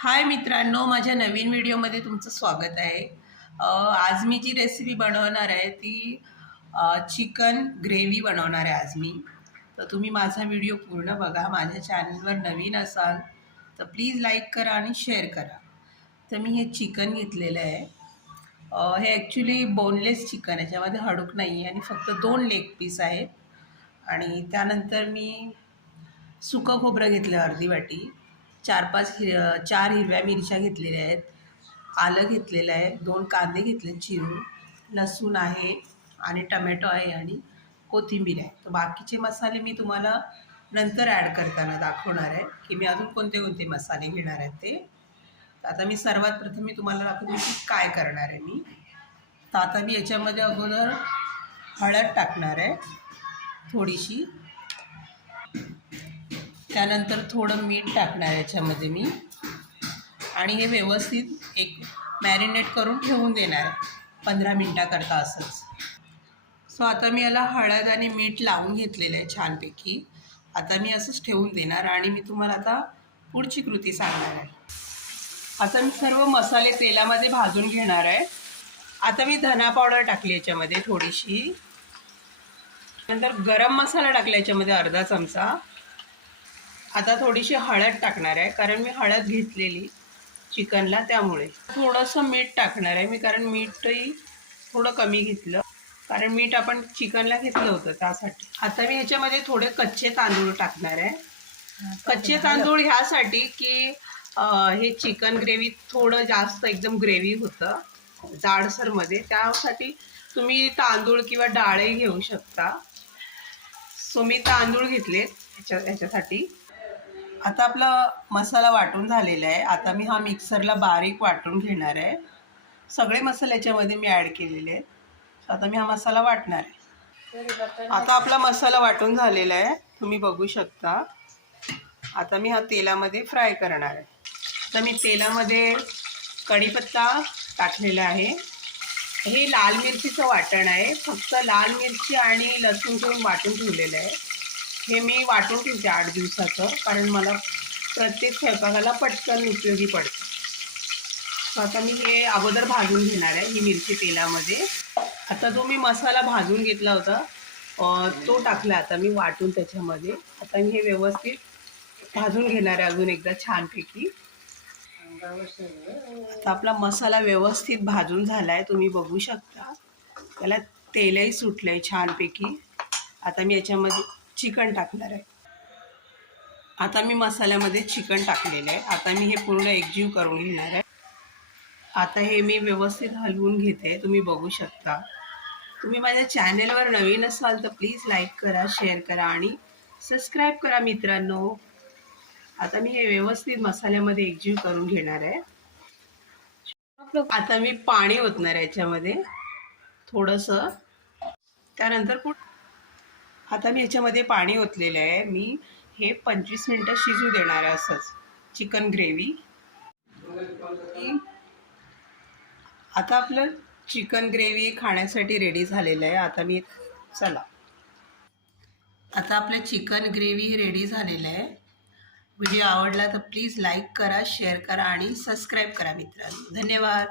हाय मित्रांनो, माझ्या नवीन व्हिडिओमध्ये तुमचं स्वागत आहे। आज मी जी रेसिपी बनवणार आहे ती चिकन ग्रेव्ही बनवणार आहे आज मी। तर तुम्ही माझा व्हिडिओ पूर्ण बघा। माझ्या चॅनलवर नवीन असाल तर प्लीज लाईक करा आणि शेअर करा। तर मी हे चिकन घेतलेलं आहे। हे ॲक्च्युली बोनलेस चिकन आहे, याच्यामध्ये हाडूक नाही आहे आणि फक्त 2 लेग पीस आहेत। आणि त्यानंतर मी सुकं खोबरं घेतलं अर्धी वाटी, 4 हिरव्या मिरच्या घेतलेल्या आहेत, आलं घेतलेलं आहे, 2 कांदे घेतले चिरून, लसूण आहे आणि टमॅटो आहे आणि कोथिंबीर आहे। तर बाकीचे मसाले मी तुम्हाला नंतर ॲड करताना दाखवणार आहे की मी अजून कोणते कोणते मसाले घेणार आहेत ते। आता मी सर्वात प्रथम तुम्हाला दाखवते की काय करणार आहे मी। तर आता मी याच्यामध्ये अगोदर हळद टाकणार आहे थोडीशी, त्यानंतर थोडं मीठ टाकणार याच्यामध्ये मी आणि हे व्यवस्थित एक मॅरिनेट करून ठेवून देणार आहे 15 मिनटाकरता असंच। सो आता मी याला हळद आणि मीठ लावून घेतलेलं आहे छानपैकी। आता मी असंच ठेवून देणार आणि मी तुम्हाला आता पुढची कृती सांगणार आहे। आता मी सर्व मसाले तेलामध्ये भाजून घेणार आहे। आता मी धना पावडर टाकली याच्यामध्ये थोडीशी, नंतर गरम मसाला टाकला याच्यामध्ये अर्धा चमचा। आता थोडीशी हळद टाकणार आहे कारण मी हळद घेतलेली चिकनला, त्यामुळे थोडंसं मीठ टाकणार आहे मी, कारण मीठही थोडं कमी घेतलं कारण मीठ आपण चिकनला घेतलं होतं त्यासाठी। आता मी ह्याच्यामध्ये थोडे कच्चे तांदूळ टाकणार आहे। कच्चे तांदूळ ह्यासाठी की हे चिकन ग्रेव्ही थोडं जास्त एकदम ग्रेव्ही होतं जाडसरमध्ये, त्यासाठी तुम्ही तांदूळ किंवा डाळही घेऊ शकता। सो मी तांदूळ घेतले ह्याच्यासाठी। आता आपला मसाला वाटून झालेला आहे। आता मी हा मिक्सरला बारीक वाटून घेणार आहे। सगळे मसाले याच्यामध्ये मी ॲड केलेले आहेत। आता मी हा मसाला वाटणार आहे। आता आपला मसाला वाटून झालेला आहे, तुम्ही बघू शकता। आता मी हा तेलामध्ये फ्राय करणार आहे। तर मी तेलामध्ये कढीपत्ता टाकलेला आहे। हे लाल मिरचीचं वाटण आहे, फक्त लाल मिरची आणि लसूण घेऊन वाटून ठेवलेलं आहे। हे मी वाटून ठेवते 8 दिवसाचं, कारण मला प्रत्येक स्वयंपाकाला पटकन उपयोगी पडतं। आता मी हे अगोदर भाजून घेणार आहे ही मिरची तेलामध्ये। आता जो मी मसाला भाजून घेतला होता तो टाकला आता मी वाटून त्याच्यामध्ये। आता मी हे व्यवस्थित भाजून घेणार आहे अजून एकदा छानपैकी। आता आपला मसाला व्यवस्थित भाजून झाला आहे, तुम्ही बघू शकता। त्याला तेलही सुटलं आहे छानपैकी। आता मी याच्यामध्ये चिकन टाकणार आहे। आता मी मसाल्यामध्ये चिकन टाकलेलं आहे। आता मी हे पूर्ण एकजीव करून घेणार आहे। आता हे मी व्यवस्थित हलवून घेते, तुम्ही बघू शकता। तुम्ही माझ्या चॅनलवर नवीन असाल तर प्लीज लाईक करा, शेअर करा आणि सबस्क्राईब करा मित्रांनो। आता मी हे व्यवस्थित मसाल्यामध्ये एकजीव करून घेणार आहे। आता मी पाणी ओतणार आहे याच्यामध्ये थोडंसं, त्यानंतर आता मी याच्यामध्ये पाणी ओतलेलं आहे। मी हे 25 मिनटं शिजू देणार आहे असंच चिकन ग्रेव्ही। आता आपलं चिकन ग्रेव्ही खाण्यासाठी रेडी झालेलं आहे। आता मी चला, आता आपलं चिकन ग्रेव्ही रेडी झालेलं आहे। व्हिडिओ आवडला तर प्लीज लाईक करा, शेअर करा आणि सबस्क्राईब करा मित्रांनो। धन्यवाद।